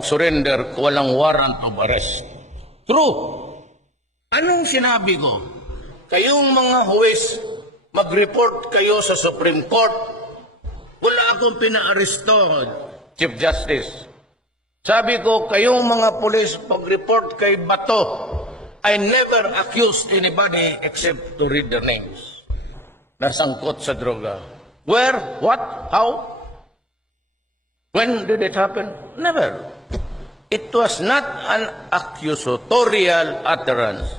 surrender kung walang warrant of arrest. True. Anong sinabi ko? Kayong mga huwes, mag-report kayo sa Supreme Court. Wala akong pina-aresto, Chief Justice. Sabi ko, kayong mga pulis, pag-report kay Bato, I never accused anybody except to read their names. Nasangkot sa droga. Where? What? How? When did it happen? Never. It was not an accusatorial utterance.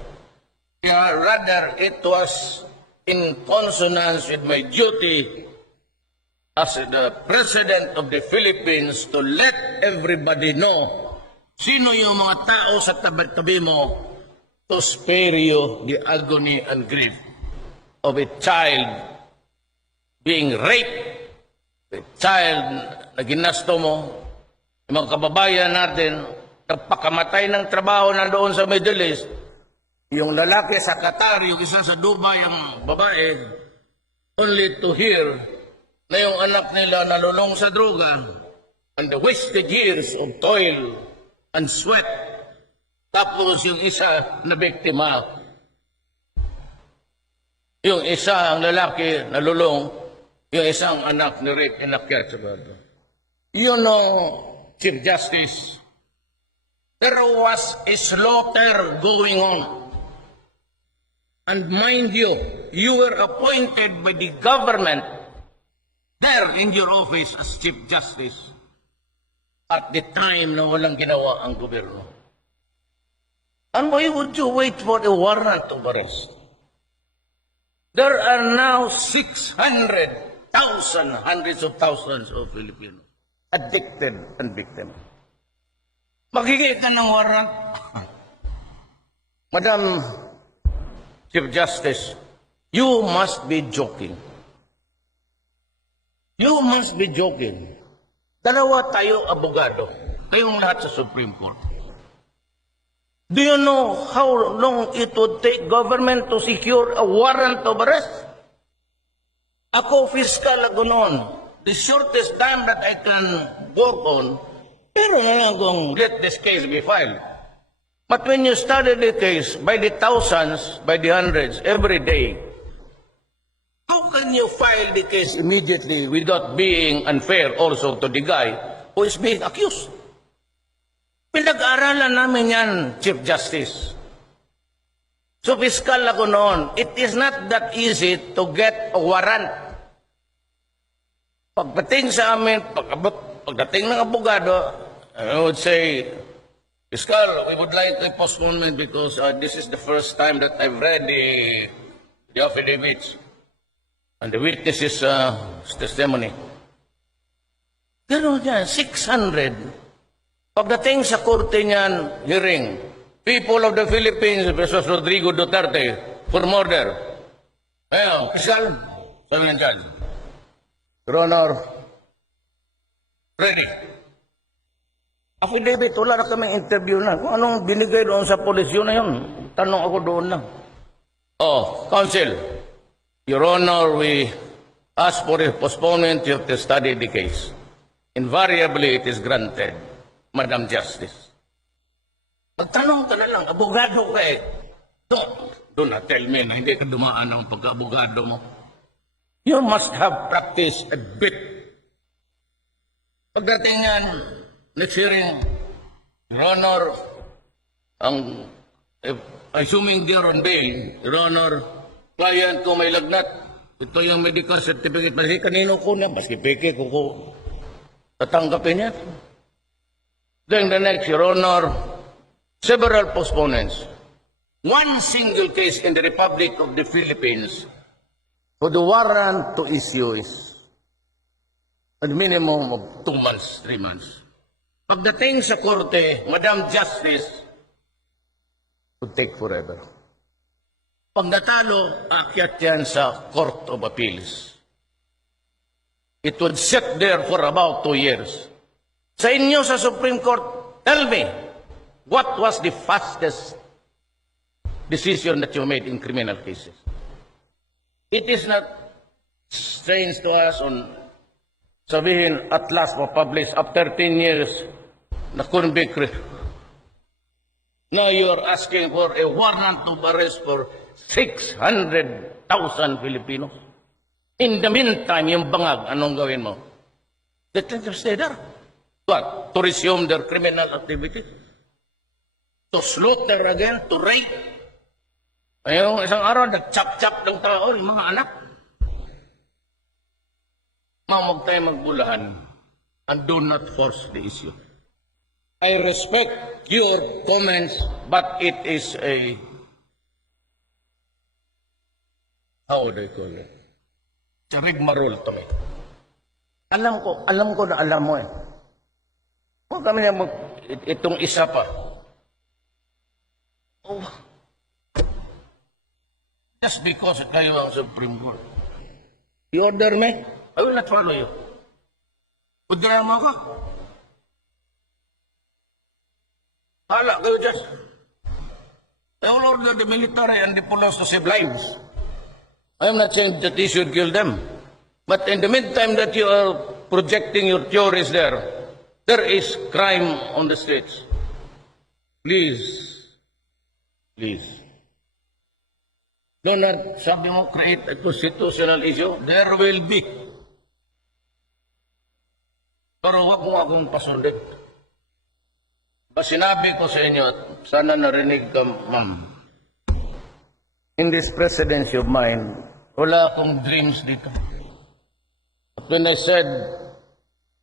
Rather, it was in consonance with my duty as the President of the Philippines to let everybody know sino yung mga tao sa tabi-tabi mo to spare you the agony and grief of a child being raped, a child na ginasto mo, yung mga kababayan natin, nagpakamatay ng trabaho nandoon sa Middle East, yung lalaki sa Qatar, yung isa sa Dubai, ang babae, only to hear na yung anak nila nalulong sa droga and the wasted years of toil and sweat. Tapos yung isa na biktima, yung isa ang lalaki nalulong, yung isang anak ni rape inakyat sa bato. You know, Chief Justice, there was a slaughter going on. And mind you, you were appointed by the government there in your office as Chief Justice at the time na walang ginawa ang gobyerno. And why would you wait for a warrant of arrest? There are now 600,000, hundreds of thousands of Filipinos addicted and victim. Magiging ka ng warrant. Madam Chief Justice, you must be joking. You must be joking. Dalawa tayo abogado. Kayong lahat sa Supreme Court. Do you know how long it would take government to secure a warrant of arrest? Ako, fiscal ako noon. The shortest time that I can work on, pero na lang kung let this case be filed. But when you study the case by the thousands, by the hundreds, every day, how can you file the case immediately without being unfair also to the guy who is being accused? Pinag-aaralan namin yan, Chief Justice. So, fiscal ako noon. It is not that easy to get a warrant. Pagdating sa amin, pagdating ng abogado, I would say, Fiscal, we would like a postponement because this is the first time that I've read the affidavits and the witnesses' testimony. Gano'n yan, 600. Pagdating sa korte niyan, hearing, people of the Philippines versus Rodrigo Duterte for murder. Ayun, Fiscal, sabi ng judge, Your Honor, ready. Affidavit, wala na kaming interview na. Kung anong binigay doon sa polisyon na yun, tanong ako doon lang. Oh, Counsel, Your Honor, we ask for a postponement to study the case. Invariably, it is granted, Madam Justice. Magtanong ka na lang, abogado ka eh. Do not tell me na hindi ka dumaan ng pagka-abogado mo. You must have practiced a bit. Pagdating yan, next hearing, Your Honor, assuming they're on bail, Your Honor, client ko may lagnat. Ito yung medical certificate. Maski kanino ko na, maski peke ko tatanggapin yan. Then the next, Your Honor, several postponements. One single case in the Republic of the Philippines for the warrant to issue is a minimum of 2 months, 3 months. Pagdating sa korte, Madam Justice, would take forever. Pag natalo, aakyat yan sa Court of Appeals. It would sit there for about 2 years. Sa inyo sa Supreme Court, tell me, what was the fastest decision that you made in criminal cases? It is not strange to us on sabihin at last ma-publish after 10 years na convict. Now you are asking for a warrant of arrest for 600,000 Filipinos. In the meantime, yung bangag, anong gawin mo? Let them stay there. What? To resume their criminal activities? To slaughter again? To rape? Ayong isang araw, nag-chop-chop ng tao, yung mga anak. Huwag tayo magbulahan and do not force the issue. I respect your comments, but it is a, how would I call it? It's a rigmarole to me. Alam ko na alam mo eh. Huwag kami na itong isa pa. Oh. Just because kayo ang Supreme Court. You order me, I will not follow you. Withdraw mo ako. Hala kayo dyan. I will order the military and the police to save lives. I am not saying that they should kill them. But in the meantime that you are projecting your theories there is crime on the streets. Please. Do not, sabi mo, create a constitutional issue. There will be. Pero huwag mo akong pasundin. Sinabi ko sa inyo, at sana narinig ka, ma'am. In this presidency of mine, wala akong dreams dito. But when I said,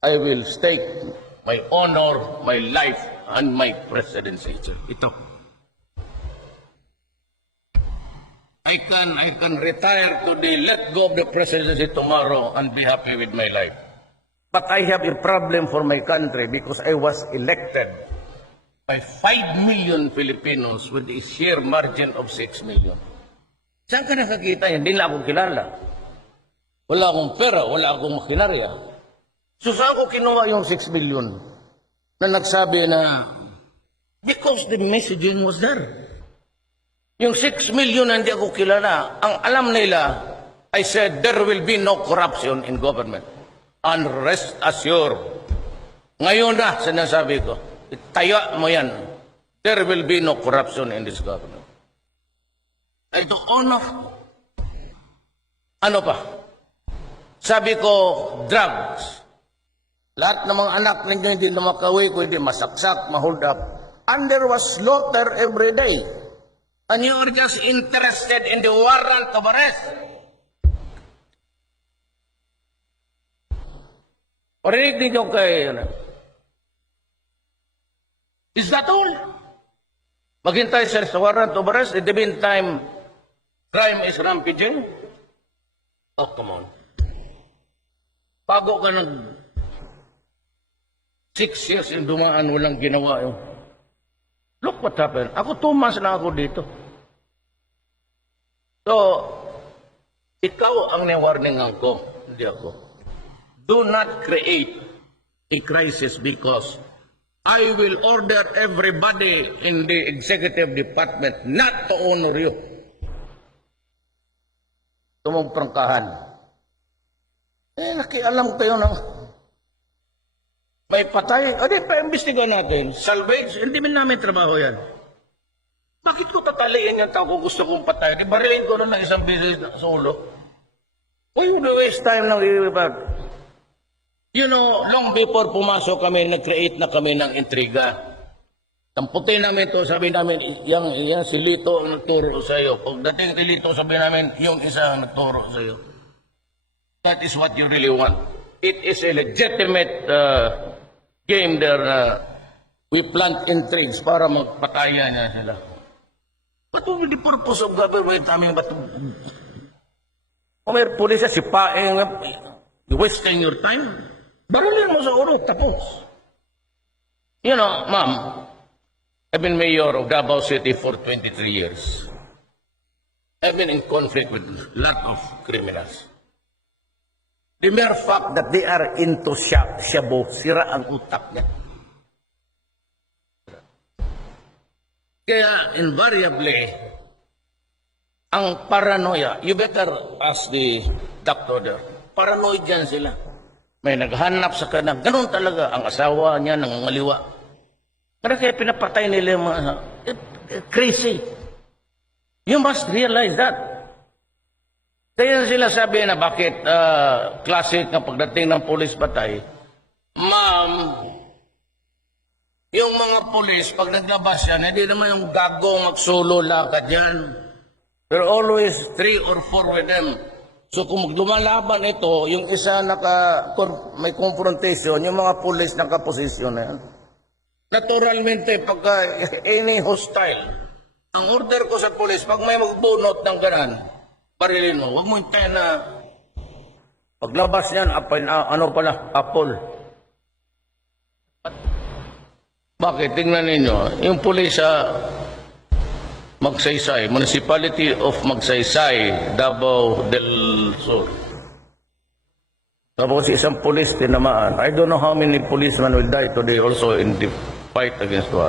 I will stake my honor, my life, and my presidency, ito. I can retire today, let go of the presidency tomorrow, and be happy with my life. But I have a problem for my country because I was elected by 5 million Filipinos with a sheer margin of 6 million. Saan ka nakakita yan? Hindi na ako kilala. Wala akong pera, wala akong makinarya. So saan ko kinuha yung 6 million na nagsabi na because the messaging was there. Yung 6 million na hindi ako kilala, ang alam nila, I said, there will be no corruption in government. And rest assured. Ngayon na, sinasabi ko, tayo mo yan. There will be no corruption in this government. Ito, ano pa? Sabi ko, drugs. Lahat ng mga anak ninyo hindi na makawi, kundi masaksak, mahold up. And there was slaughter every day. And you are just interested in the warrant of arrest. Parinig ninyo kay... Is that all? Maghintay sa warrant of arrest. In the meantime, crime is rampaging. Oh, come on. Bago ka ng 6 years yung dumaan, walang ginawa yun. Look what happened. Ako 2 months na ako dito. So, ikaw ang ni-warningan ko, hindi ako. Do not create a crisis because I will order everybody in the executive department not to honor you. Tumong prangkahan. Nakialam kayo na may patay. O di, pa-imbestigan natin. Salvage, hindi namin trabaho yan. Bakit ko tataliin yan? Kung gusto kong patay, di barilin ko na ng isang bisis sa ulo. Why would you waste time ng ibag? You know, long before pumasok kami, nag-create na kami ng intriga. Tamputin namin to, sabi namin, yan si Lito ang nagturo sa iyo. Pagdating kay Lito, sabi namin, yung isa ang nagturo sa iyo. That is what you really want. It is a legitimate game there na we plant intrigues para magpatayan niya sila. What will be the purpose of government? Kung may pulis siya, sipain, wasting your time. Barilin mo sa ulo, tapos. You know, ma'am, I've been mayor of Davao City for 23 years. I've been in conflict with a lot of criminals. The mere fact that they are into shabu, sira ang utak niya. Kaya invariably, ang paranoia, you better ask the doctor there, paranoid yan sila. May naghanap sa kanang, ganun talaga, ang asawa niya nangangaliwa. Kaya kaya pinapatay nila yung mga crazy. You must realize that. Kaya sila sabi na bakit classic na pagdating ng pulis patay. Ma'am, yung mga pulis, pag naglabas yan, hindi naman yung gagong magsulo lakad yan. There are always 3 or 4 with them. So kung lumalaban ito, yung isa may confrontation, yung mga pulis nakaposisyon na yan. Naturalmente, pagka any hostile, ang order ko sa pulis, pag may magbunot ng ganan, parilin mo, huwag mo hintayin na paglabas niyan, apple. Bakit? Tingnan ninyo, yung pulis sa Magsaysay, Municipality of Magsaysay, Davao del Sur. Tapos isang pulis tinamaan. I don't know how many policemen will die today also in the fight against war.